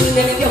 Even